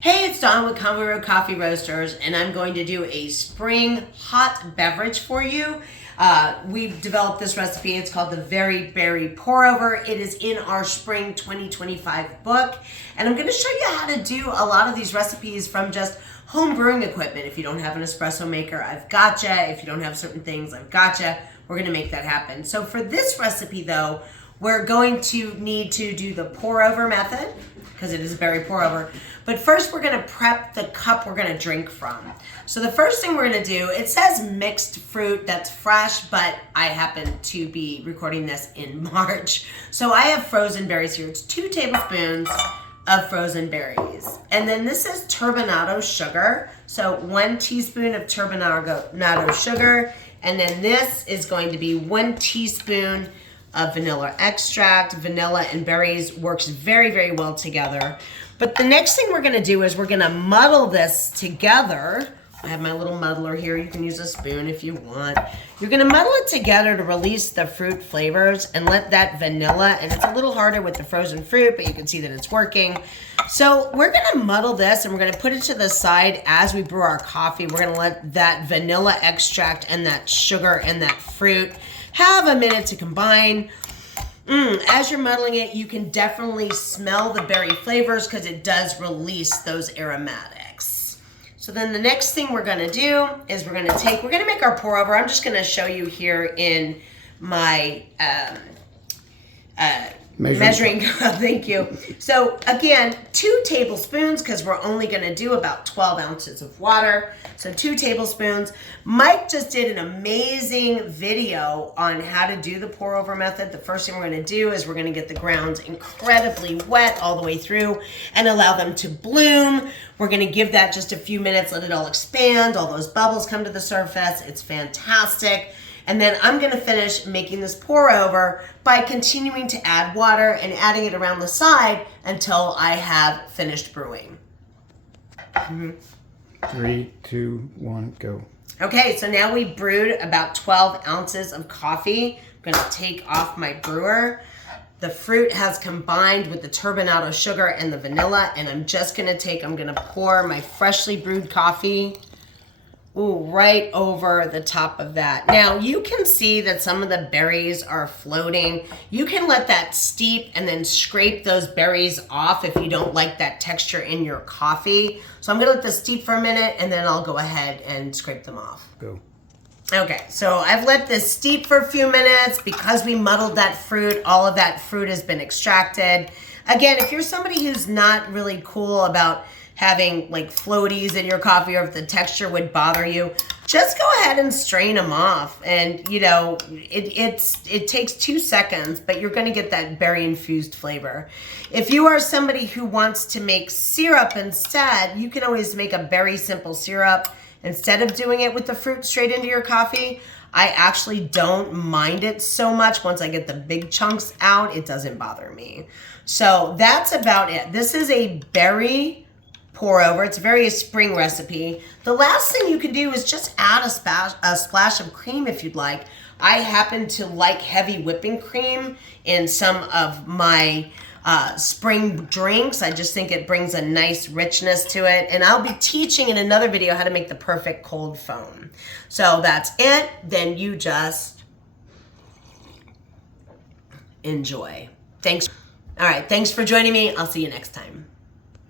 Hey, it's Dawn with Conway Road Coffee Roasters, and I'm going to do a spring hot beverage for you. We've developed this recipe. It's called the Very Berry Pour Over. It is in our Spring 2025 book, and I'm going to show you how to do a lot of these recipes from just home brewing equipment. If you don't have an espresso maker, I've gotcha. If you don't have certain things, I've gotcha. We're going to make that happen. So for this recipe, though, we're going to need to do the pour over method because it is a berry pour over. But first we're gonna prep the cup we're gonna drink from. So the first thing we're gonna do, it says mixed fruit, that's fresh, but I happen to be recording this in March. So I have frozen berries here. It's 2 tablespoons of frozen berries. And then this is turbinado sugar. So 1 teaspoon of turbinado sugar. And then this is going to be 1 teaspoon of vanilla extract. Vanilla and berries works very, very well together. But the next thing we're gonna do is we're gonna muddle this together. I have my little muddler here. You can use a spoon if you want. You're gonna muddle it together to release the fruit flavors and let that vanilla, and it's a little harder with the frozen fruit, but you can see that it's working. So we're gonna muddle this and we're gonna put it to the side as we brew our coffee. We're gonna let that vanilla extract and that sugar and that fruit have a minute to combine. As you're muddling it, you can definitely smell the berry flavors because it does release those aromatics. So then the next thing we're gonna do is we're gonna make our pour over. I'm just gonna show you here in my measuring cup. Thank you. So again, 2 tablespoons because we're only going to do about 12 ounces of water. So 2 tablespoons. Mike just did an amazing video on how to do the pour over method. The first thing we're going to do is we're going to get the grounds incredibly wet all the way through and allow them to bloom. We're going to give that just a few minutes, let it all expand, all those bubbles come to the surface. It's fantastic. And then I'm gonna finish making this pour over by continuing to add water and adding it around the side until I have finished brewing. 3, 2, 1, go. Okay, so now we brewed about 12 ounces of coffee. I'm gonna take off my brewer. The fruit has combined with the turbinado sugar and the vanilla, and I'm gonna pour my freshly brewed coffee right over the top of that. Now you can see that some of the berries are floating. You can let that steep and then scrape those berries off if you don't like that texture in your coffee. So I'm gonna let this steep for a minute and then I'll go ahead and scrape them off. Go. Okay, so I've let this steep for a few minutes because we muddled that fruit. All of that fruit has been extracted. Again, if you're somebody who's not really cool about having like floaties in your coffee, or if the texture would bother you, just go ahead and strain them off. And you know, it takes 2 seconds, but you're gonna get that berry infused flavor. If you are somebody who wants to make syrup instead, you can always make a very simple syrup. Instead of doing it with the fruit straight into your coffee, I actually don't mind it so much. Once I get the big chunks out, it doesn't bother me. So that's about it. This is a berry pour over. It's a spring recipe. The last thing you can do is just add a splash of cream if you'd like. I happen to like heavy whipping cream in some of my spring drinks. I just think it brings a nice richness to it. And I'll be teaching in another video how to make the perfect cold foam. So that's it. Then you just enjoy. Thanks. All right. Thanks for joining me. I'll see you next time.